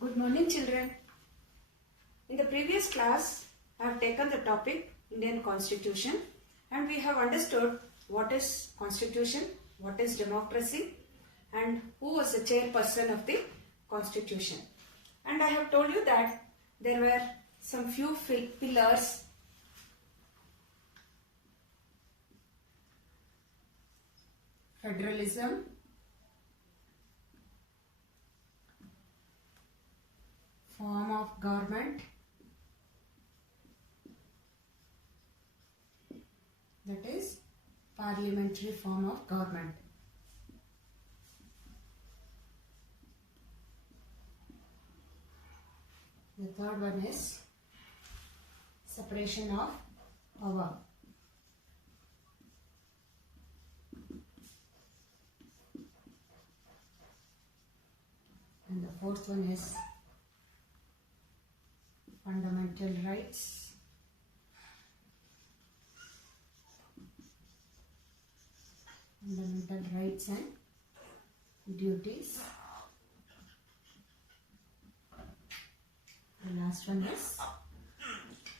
Good morning, children. In the previous class, I have taken the topic Indian Constitution and we have understood what is Constitution, what is democracy and who was the chairperson of the Constitution. And I have told you that there were some few pillars federalism, form of government, that is parliamentary form of government. The third one is separation of power. And the fourth one is fundamental rights. Fundamental rights and duties. The last one is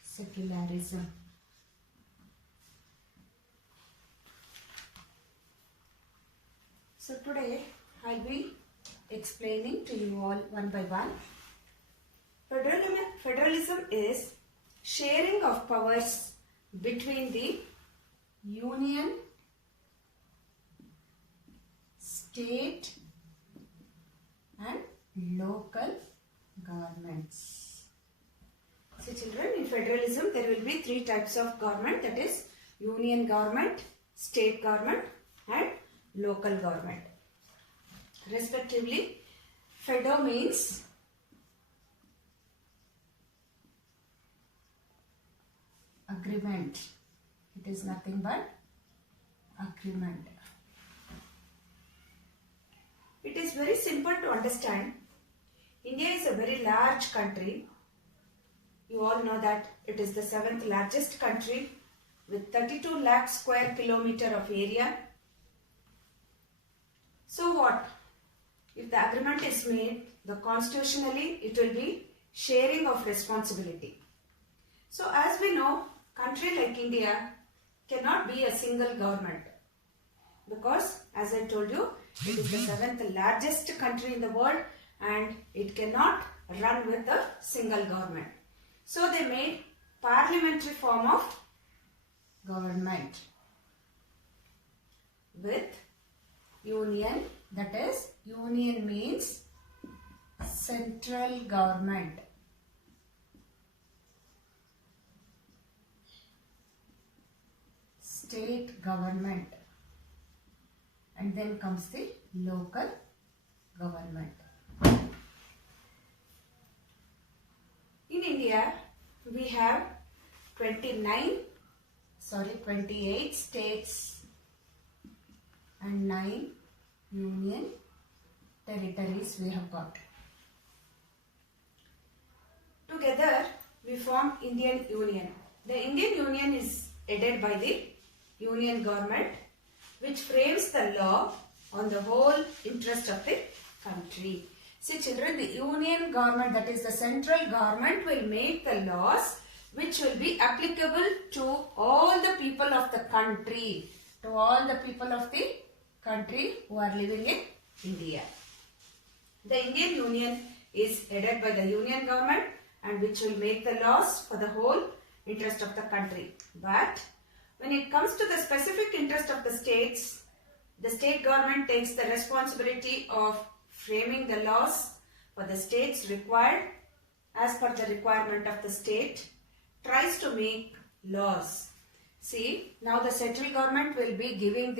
secularism. So today I'll be explaining to you all one by one. Federalism is sharing of powers between the union, state and local governments. So children, in federalism there will be three types of government, that is union government, state government and local government. Respectively, FEDO means agreement. It is nothing but agreement. It is very simple to understand. India is a very large country. You all know that it is the 7th largest country with 32 lakh square kilometer of area. So what? If the agreement is made, constitutionally it will be sharing of responsibility. So as we know, country like India cannot be a single government because as I told you, it is the 7th largest country in the world and it cannot run with a single government. So they made parliamentary form of government with union, that is union means central government. State government and then comes the local government. In India, we have 28 states and 9 union territories we have got. Together, we form Indian Union. The Indian Union is headed by the union government, which frames the law on the whole interest of the country. See children, the union government, that is the central government, will make the laws which will be applicable to all the people of the country, who are living in India. The Indian Union is headed by the union government and which will make the laws for the whole interest of the country. But when it comes to the specific interest of the states, the state government takes the responsibility of framing the laws for the states required as per the requirement of the state, tries to make laws. See, now the central government will be giving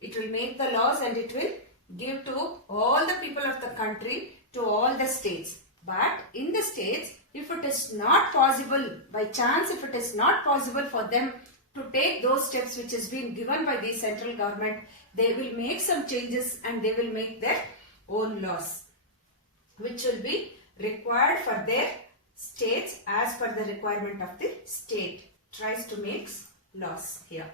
it will make the laws and it will give to all the people of the country, to all the states. But in the states, if it is not possible, by chance if it is not possible for them to take those steps which has been given by the central government, they will make some changes and they will make their own laws which will be required for their states as per the requirement of the state. Tries to make laws here.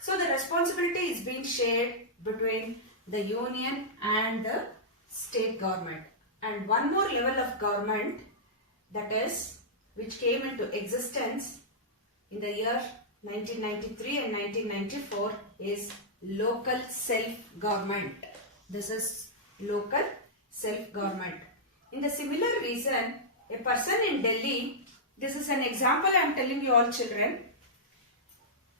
So the responsibility is being shared between the union and the state government. And one more level of government, that is, which came into existence in the year 1993 and 1994, is local self-government. This is local self-government. In the similar reason, a person in Delhi, this is an example I am telling you all children,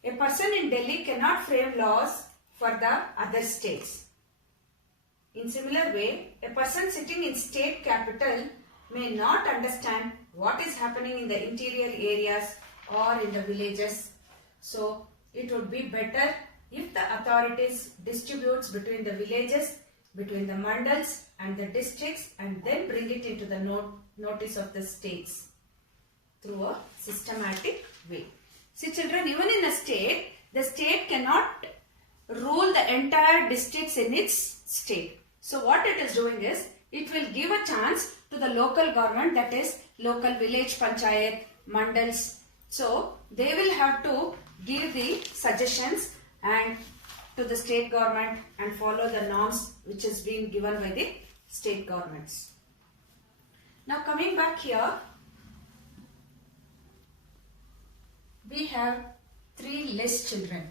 a person in Delhi cannot frame laws for the other states. In similar way, a person sitting in state capital may not understand what is happening in the interior areas or in the villages. So, it would be better if the authorities distributes between the villages, between the mandals and the districts, and then bring it into the notice of the states through a systematic way. See children, even in a state, the state cannot rule the entire districts in its state. So what it is doing is, it will give a chance to the local government, that is local village panchayat, mandals. So they will have to give the suggestions and to the state government and follow the norms which is being given by the state governments. Now coming back here, we have 3 lists children.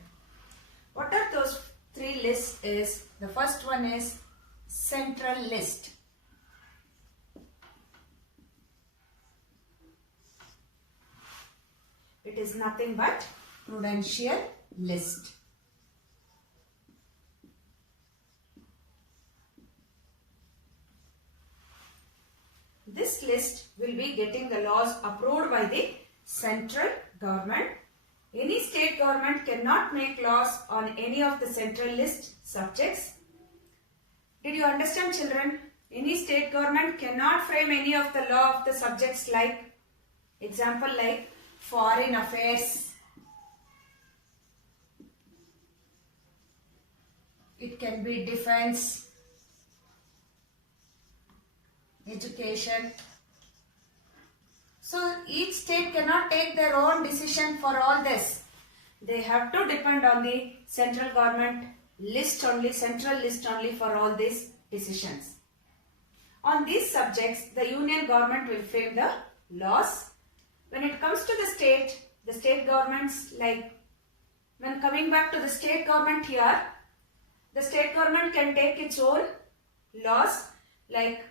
What are those 3 lists is, the first one is central list. It is nothing but prudential list. This list will be getting the laws approved by the central government. Any state government cannot make laws on any of the central list subjects. Did you understand children? Any state government cannot frame any of the law of the subjects like, example like foreign affairs. It can be defense, education. So each state cannot take their own decision for all this. They have to depend on the central government list only, central list only for all these decisions. On these subjects, the union government will frame the laws. When it comes to the state governments, like when coming back to the state government here, the state government can take its own laws like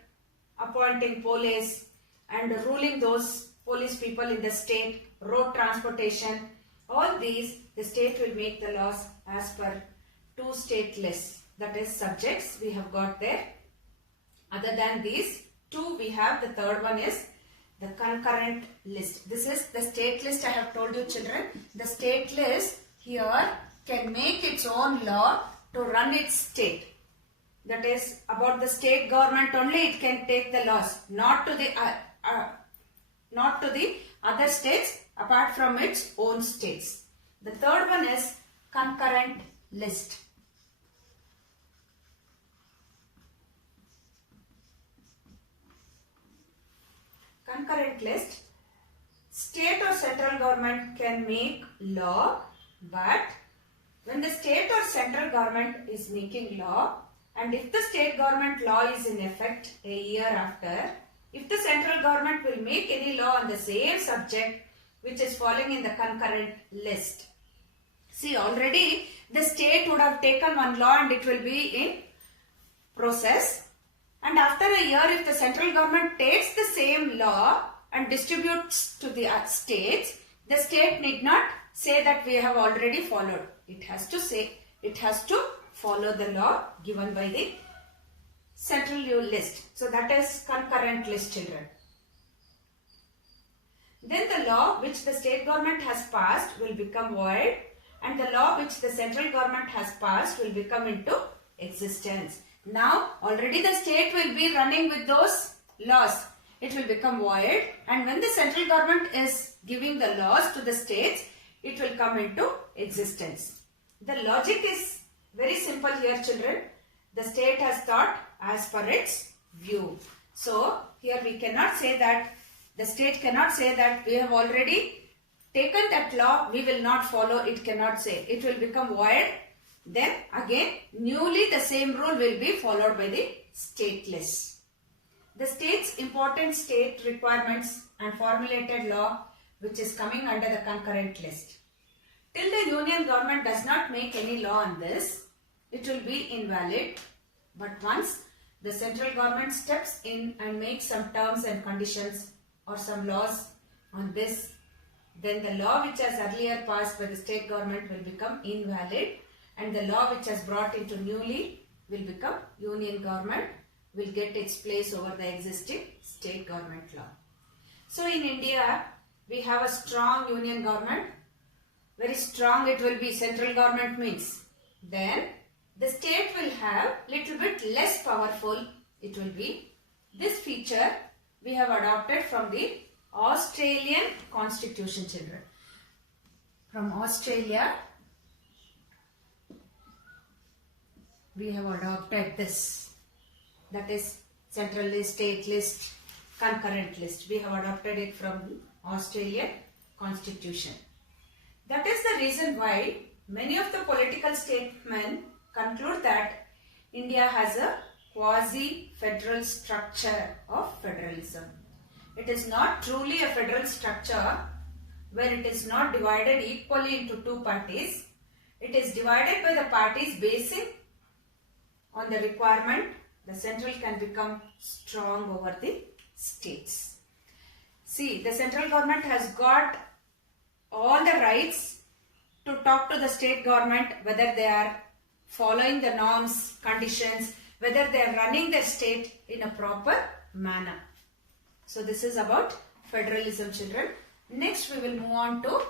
appointing police and ruling those police people in the state, road transportation. All these, the state will make the laws as per 2 state lists, that is subjects we have got there. Other than these 2, we have the third one is the concurrent list. This is the state list I have told you children. The state list here can make its own law to run its state. That is about the state government only it can take the laws, not to the other states apart from its own states. The third one is concurrent list. Concurrent list. State or central government can make law, but when the state or central government is making law, and if the state government law is in effect a year after, if the central government will make any law on the same subject which is falling in the concurrent list. See, already the state would have taken one law and it will be in process. And after a year, if the central government takes the same law and distributes to the states, the state need not say that we have already followed. It has to follow the law given by the central list. So that is concurrent list children. Then the law which the state government has passed will become void, and the law which the central government has passed will become into existence. Now already the state will be running with those laws. It will become void, and when the central government is giving the laws to the states, it will come into existence. The logic is very simple here children. The state has thought as per its view. So here we cannot say that, the state cannot say that we have already taken that law, we will not follow. It cannot say. It will become void. Then again newly the same rule will be followed by the state list. the state's important state requirements and formulated law which is coming under the concurrent list. Till the union government does not make any law on this, it will be invalid. But once the central government steps in and makes some terms and conditions or some laws on this, then the law which has earlier passed by the state government will become invalid, and the law which has brought into newly will become union government, will get its place over the existing state government law. So in India, we have a strong union government. Very strong it will be, central government means. Then the state will have little bit less powerful it will be. This feature we have adopted from the Australian Constitution, children. From Australia, we have adopted this. That is central list, state list, concurrent list. We have adopted it from the Australian Constitution. That is the reason why many of the political statesmen conclude that India has a quasi-federal structure of federalism. It is not truly a federal structure where it is not divided equally into two parties. It is divided by the parties basing on the requirement. The central can become strong over the states. See, the central government has got all the rights to talk to the state government whether they are following the norms, conditions, whether they are running their state in a proper manner. So this is about federalism, children. Next we will move on to